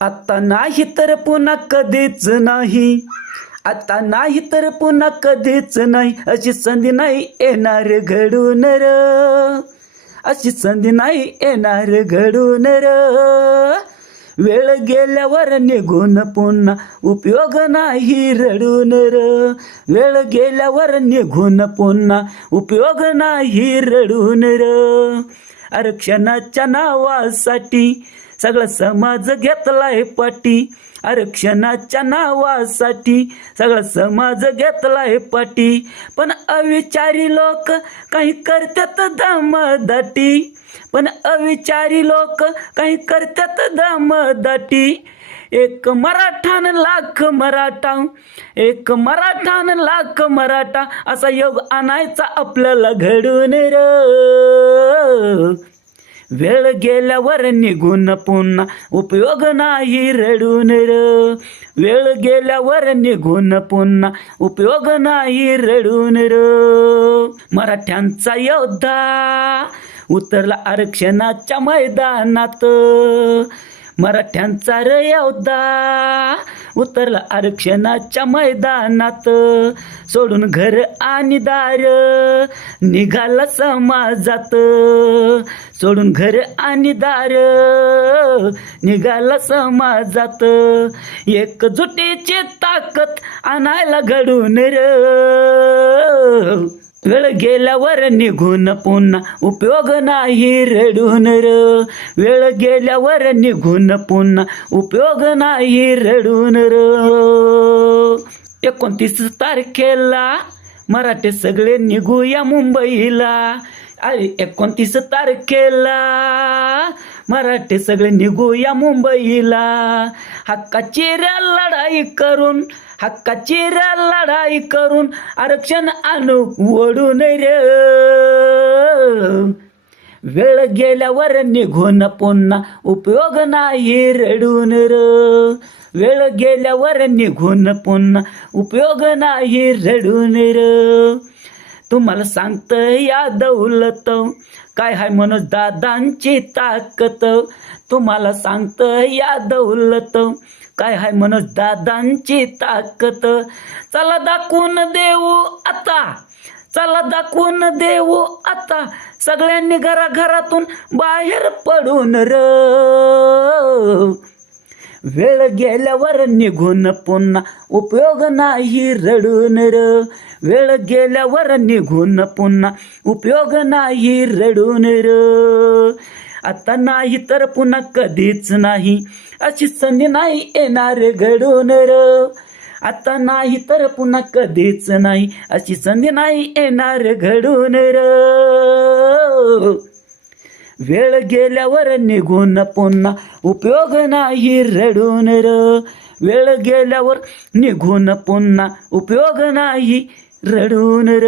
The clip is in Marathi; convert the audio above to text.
आता नाही तर पुन्हा कधीच नाही. आता नाही तर पुन्हा कधीच नाही. अशी संधी नाही येणार घडून र. अशी संधी नाही येणार घडून र. वेळ गेल्यावर निघून पुन्हा उपयोग नाही रडून र. वेळ गेल्यावर निघून पुन्हा उपयोग नाही रडून र. आरक्षणाच्या नावासाठी सगळा समाज घेतलाय पाठी. आरक्षणाच्या नावासाठी सगळा समाज घेतलाय पाठी. पण अविचारी लोक काही करतात दमदाटी. पण अविचारी लोक काही करतात दमदाटी. एक मराठान लाख मराठा, एक मराठान लाख मराठा, असा योग आणायचा आपल्याला घडून र. वेळ गेल्यावर निघून पुन्हा उपयोग नाही रडून र. वेळ गेल्यावर निघून पुन्हा उपयोग नाही रडून र. मराठ्यांचा योद्धा उतरला आरक्षणाच्या मैदानात. मराठ्यांचा र योद्धा उतरला आरक्षणाच्या मैदानात. सोडून घर आणि दार निघाला समाजात. सोडून घर आणि दार निघाला समाजात. एकजुटीची ताकद आणायला घडून र. वेळ गेल्यावर निघून पुन्हा उपयोग नाही रडून र. वेळ गेल्यावर निघून पुन्हा उपयोग नाही रडून र. 29 तारखेला मराठे सगळे निघूया मुंबईला. 29 तारखेला मराठे सगळे निघूया मुंबईला. हक्काची लढाई करून, हक्काची लढाई करून आरक्षण आणू ओढून रे. वेळ गेल्यावर निघून पुन्हा उपयोग नाही रडून र. वेळ गेल्यावर निघून पुन्हा उपयोग नाही रडून र. तुम्हाला सांगतंय या दौलत काय हाय मनोज दादांची ताकद. तुम्हाला सांगतंय या दौलत काय हाय मनोज दादांची ताकद. चला दाखवून देऊ आता, चला दाखवून देऊ आता, सगळ्यांनी घराघरातून बाहेर पडून र. वेळ गेल्यावर निघून पुन्हा उपयोग नाही रडून र. वेळ गेल्यावर निघून पुन्हा उपयोग नाही रडून र. आता नाही तर पुन्हा कधीच नाही, अशी संधी नाही येणार घडून र. आता नाही तर पुन्हा कधीच नाही, अशी संधी नाही येणार घडून र. वेळ गेल्यावर निघून पुन्हा उपयोग नाही रडून र. वेळ गेल्यावर निघून पुन्हा उपयोग नाही रडून र.